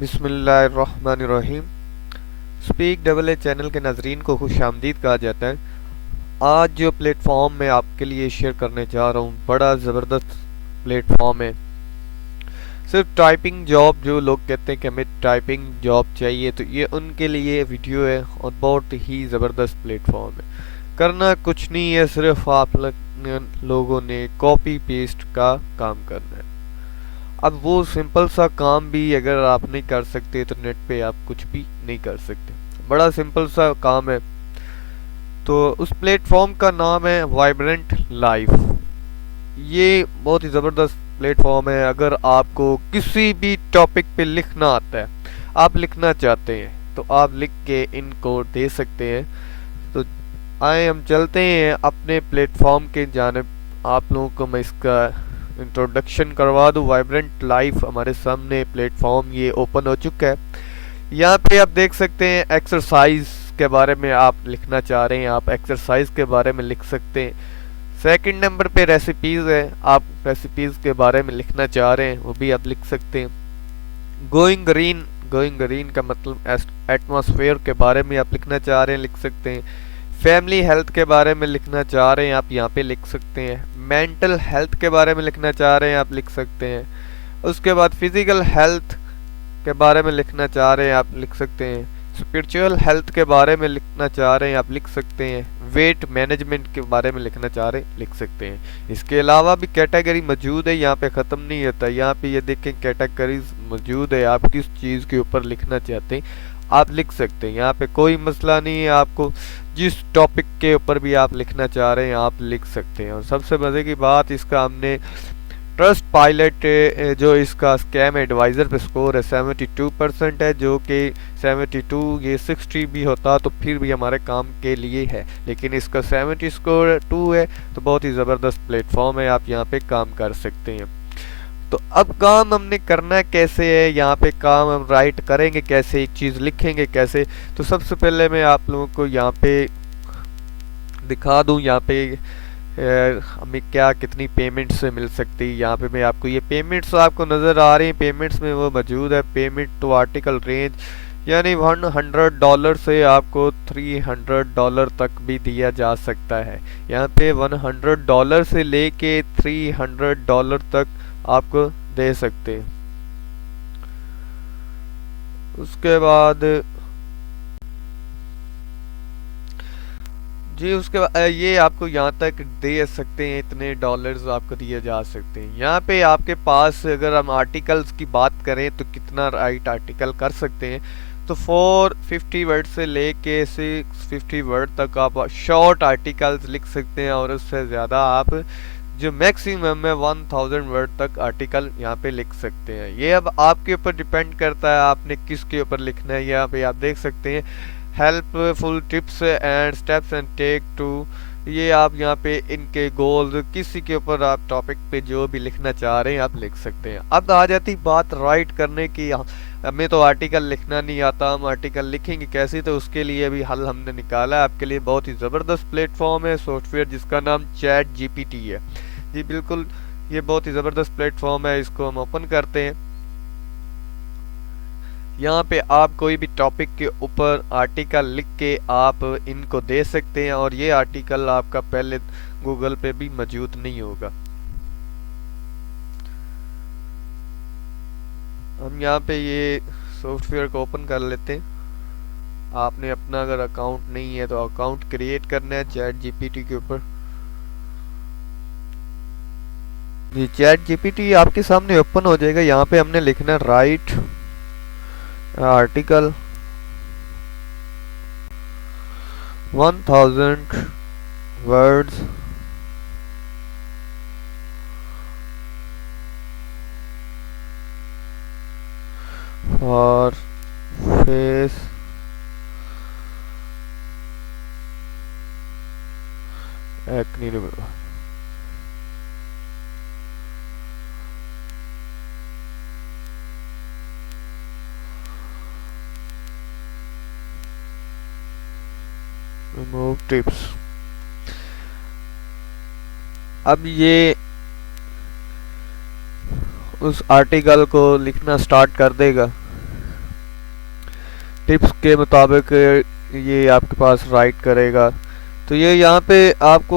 बिस्मिल्लाहिर्रहमानिर्रहीम। Speak double A channel के नाजरीन को खुशामदीद कहा जाता है। आज जो प्लेटफॉर्म मैं आपके लिए शेयर करने जा रहा हूँ बड़ा ज़बरदस्त प्लेटफॉर्म है। सिर्फ टाइपिंग जॉब जो लोग कहते हैं कि हमें टाइपिंग जॉब चाहिए, तो ये उनके लिए वीडियो है और बहुत ही ज़बरदस्त प्लेटफॉर्म है। करना कुछ नहीं है, सिर्फ आप लोगों ने कॉपी पेस्ट का काम करना है। अब वो सिंपल सा काम भी अगर आप नहीं कर सकते तो नेट पे आप कुछ भी नहीं कर सकते। बड़ा सिंपल सा काम है। तो उस प्लेटफॉर्म का नाम है वाइब्रेंट लाइफ। ये बहुत ही ज़बरदस्त प्लेटफॉर्म है। अगर आपको किसी भी टॉपिक पे लिखना आता है, आप लिखना चाहते हैं, तो आप लिख के इनको दे सकते हैं। तो आए हम चलते हैं अपने प्लेटफॉर्म के जानिब। आप लोगों को मैं इसका इंट्रोडक्शन करवा दूं। वाइब्रेंट लाइफ हमारे सामने प्लेटफॉर्म ये ओपन हो चुका है। यहाँ पे आप देख सकते हैं एक्सरसाइज के बारे में आप लिखना चाह रहे हैं, आप एक्सरसाइज के बारे में लिख सकते हैं। सेकंड नंबर पे रेसिपीज है, आप रेसिपीज के बारे में लिखना चाह रहे हैं, वो भी आप लिख सकते हैं। गोइंग ग्रीन, गोइंग ग्रीन का मतलब एटमॉस्फेयर के बारे में आप लिखना चाह रहे हैं, लिख सकते हैं। फैमिली हेल्थ के बारे में लिखना चाह रहे हैं, आप यहाँ पे लिख सकते हैं। मेंटल हेल्थ के बारे में लिखना चाह रहे हैं, आप लिख सकते हैं। उसके बाद फिजिकल हेल्थ के बारे में लिखना चाह रहे हैं, आप लिख सकते हैं। स्पिरिचुअल हेल्थ के बारे में लिखना चाह रहे हैं, आप लिख सकते हैं। वेट मैनेजमेंट के बारे में लिखना चाह रहे हैं, लिख सकते हैं। इसके अलावा भी कैटेगरी मौजूद है, यहाँ पे ख़त्म नहीं होता। यहाँ पे ये देखें कैटेगरीज मौजूद है, आप किस चीज़ के ऊपर लिखना चाहते हैं आप लिख सकते हैं। यहाँ पे कोई मसला नहीं है, आपको जिस टॉपिक के ऊपर भी आप लिखना चाह रहे हैं आप लिख सकते हैं। और सबसे मज़े की बात, इसका हमने ट्रस्ट पायलट जो इसका स्कैम एडवाइज़र पे स्कोर है 72% है, जो कि 72 ये 60 भी होता तो फिर भी हमारे काम के लिए है, लेकिन इसका 70 स्कोर 2 है। तो बहुत ही ज़बरदस्त प्लेटफॉर्म है, आप यहाँ पे काम कर सकते हैं। तो अब काम हमने करना कैसे है, यहाँ पे काम हम राइट करेंगे कैसे, एक चीज़ लिखेंगे कैसे। तो सबसे पहले मैं आप लोगों को यहाँ पे दिखा दूँ। यहाँ पे हमें क्या कितनी पेमेंट से मिल सकती है। यहाँ पे मैं आपको ये पेमेंट्स आपको नज़र आ रही हैं, पेमेंट्स में वो मौजूद है। पेमेंट टू आर्टिकल रेंज यानी $100 से आपको $300 तक भी दिया जा सकता है। यहाँ पे $100 से लेके $300 तक आपको दे सकते हैं। उसके बाद जी उसके बाद ये आपको यहाँ तक दे सकते हैं, इतने डॉलर्स आपको दिए जा सकते हैं। यहाँ पे आपके पास अगर हम आर्टिकल्स की बात करें तो कितना राइट आर्टिकल कर सकते हैं, तो 450 वर्ड से लेके 650 वर्ड तक आप शॉर्ट आर्टिकल्स लिख सकते हैं। और उससे ज़्यादा आप जो मैक्सिमम है 1000 वर्ड तक आर्टिकल यहाँ पे लिख सकते हैं। ये अब आपके ऊपर डिपेंड करता है आपने किसके ऊपर लिखना है। यहाँ पे आप देख सकते हैं helpful tips and steps and take to, ये आप यहाँ पे इनके गोल्स किसी के ऊपर आप टॉपिक पे जो भी लिखना चाह रहे हैं आप लिख सकते हैं। अब आ जाती बात राइट करने की। हमें तो आर्टिकल लिखना नहीं आता, हम आर्टिकल लिखेंगे कैसे, तो उसके लिए भी हल हमने निकाला है आपके लिए। बहुत ही ज़बरदस्त प्लेटफॉर्म है सॉफ्टवेयर जिसका नाम चैट जीपीटी है। जी बिल्कुल, ये बहुत ही ज़बरदस्त प्लेटफॉर्म है। इसको हम ओपन करते हैं। यहाँ पे आप कोई भी टॉपिक के ऊपर आर्टिकल लिख के आप इनको दे सकते हैं, और ये आर्टिकल आपका पहले गूगल पे भी मौजूद नहीं होगा। हम यहाँ पे ये सॉफ्टवेयर को ओपन कर लेते हैं। आपने अपना अगर अकाउंट नहीं है तो अकाउंट क्रिएट करना है चैट जीपीटी के ऊपर। ये चैट जीपीटी आपके सामने ओपन हो जाएगा। यहाँ पे हमने लिखना है right article 1000 words for face acne removal. Remove tips. अब ये उस आर्टिकल को लिखना स्टार्ट कर देगा। टिप्स के मुताबिक ये आपके पास राइट करेगा। तो ये यहाँ पे आपको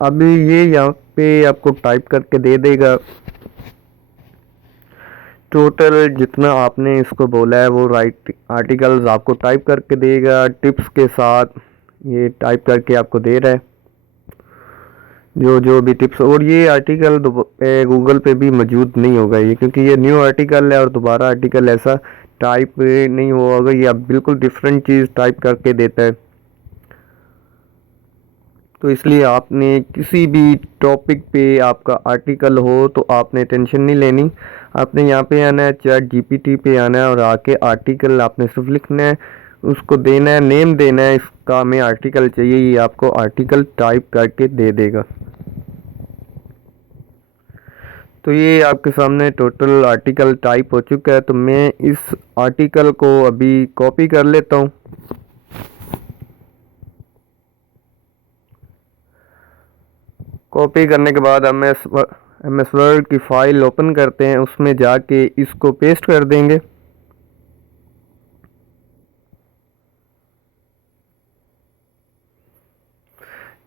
अभी ये यहाँ पे आपको टाइप करके दे देगा टोटल जितना आपने इसको बोला है वो राइट आर्टिकल्स आपको टाइप करके देगा टिप्स के साथ। ये टाइप करके आपको दे रहा है जो जो भी टिप्स। और ये आर्टिकल गूगल पे भी मौजूद नहीं होगा ये, क्योंकि ये न्यू आर्टिकल है और दोबारा आर्टिकल ऐसा टाइप नहीं हुआ होगा। ये आप बिल्कुल डिफरेंट चीज़ टाइप करके देता है। तो इसलिए आपने किसी भी टॉपिक पे आपका आर्टिकल हो तो आपने टेंशन नहीं लेनी। आपने यहाँ पे आना है, चैट जीपीटी पे आना है और आके आर्टिकल आपने सिर्फ लिखना है, उसको देना है, नेम देना है, इसका हमें आर्टिकल चाहिए, ये आपको आर्टिकल टाइप करके दे देगा। तो ये आपके सामने टोटल आर्टिकल टाइप हो चुका है। तो मैं इस आर्टिकल को अभी कॉपी कर लेता हूँ। कॉपी करने के बाद हम एम एस वर्ड की फ़ाइल ओपन करते हैं, उसमें जाके इसको पेस्ट कर देंगे।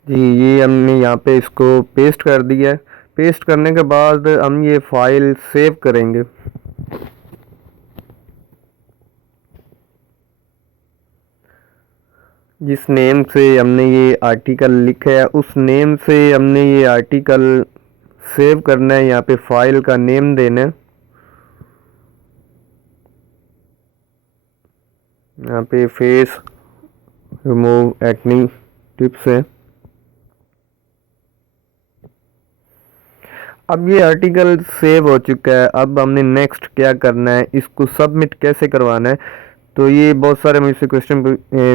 जी ये हमने यहाँ पे इसको पेस्ट कर दिया है। पेस्ट करने के बाद हम ये फ़ाइल सेव करेंगे। जिस नेम से हमने ये आर्टिकल लिखा है उस नेम से हमने ये आर्टिकल सेव करना है। यहाँ पे फाइल का नेम देना है, यहाँ पे फेस रिमूव एक्नी टिप्स है। अब ये आर्टिकल सेव हो चुका है। अब हमने नेक्स्ट क्या करना है, इसको सबमिट कैसे करवाना है। तो ये बहुत सारे मुझसे क्वेश्चन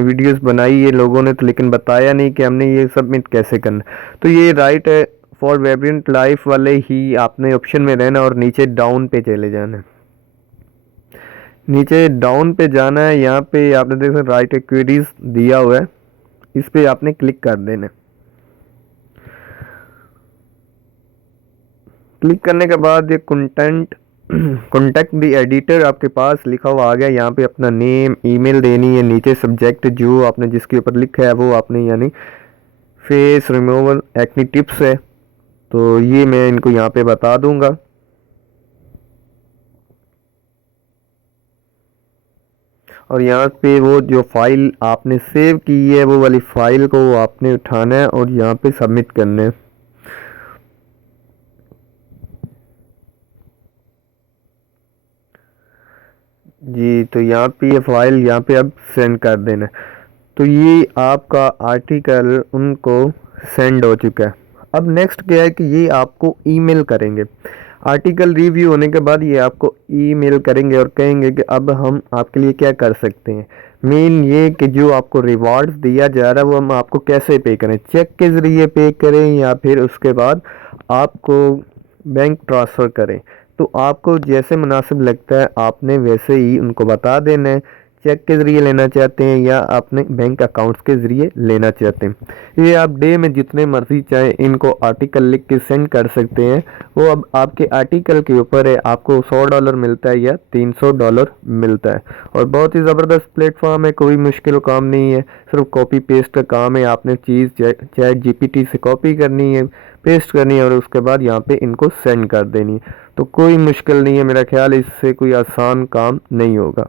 वीडियोस बनाई ये लोगों ने, तो लेकिन बताया नहीं कि हमने ये सबमिट कैसे करना। तो ये राइट है फॉर वेरिएंट लाइफ वाले ही आपने ऑप्शन में रहना और नीचे डाउन पे चले जाना है। नीचे डाउन पे जाना है, यहाँ पे आपने देखा राइट क्वेरीज दिया हुआ है, इस पे आपने क्लिक कर देना है। क्लिक करने के बाद ये कॉन्टैक्ट द एडिटर आपके पास लिखा हुआ आ गया। यहाँ पे अपना नेम ईमेल देनी है, नीचे सब्जेक्ट जो आपने जिसके ऊपर लिखा है वो आपने, यानी फेस रिमूवल एक्नी टिप्स है, तो ये मैं इनको यहाँ पे बता दूंगा। और यहाँ पे वो जो फाइल आपने सेव की है वो वाली फाइल को आपने उठाना है और यहाँ पे सबमिट करना है। जी तो यहाँ पे ये फाइल यहाँ पे अब सेंड कर देना। तो ये आपका आर्टिकल उनको सेंड हो चुका है। अब नेक्स्ट क्या है कि ये आपको ईमेल करेंगे। आर्टिकल रिव्यू होने के बाद ये आपको ईमेल करेंगे और कहेंगे कि अब हम आपके लिए क्या कर सकते हैं। मेन ये कि जो आपको रिवार्ड्स दिया जा रहा है वो हम आपको कैसे पे करें, चेक के ज़रिए पे करें या फिर उसके बाद आपको बैंक ट्रांसफ़र करें। तो आपको जैसे मुनासिब लगता है आपने वैसे ही उनको बता देना है, चेक के ज़रिए लेना चाहते हैं या अपने बैंक अकाउंट्स के ज़रिए लेना चाहते हैं। ये आप डे में जितने मर्जी चाहे इनको आर्टिकल लिख के सेंड कर सकते हैं। वो अब आपके आर्टिकल के ऊपर है, आपको $100 मिलता है या $300 मिलता है। और बहुत ही ज़बरदस्त प्लेटफॉर्म है, कोई मुश्किल काम नहीं है, सिर्फ कॉपी पेस्ट का काम है। आपने चीज़ चैट जीपीटी से कॉपी करनी है, पेस्ट करनी है और उसके बाद यहाँ पे इनको सेंड कर देनी है। तो कोई मुश्किल नहीं है, मेरा ख्याल इससे कोई आसान काम नहीं होगा।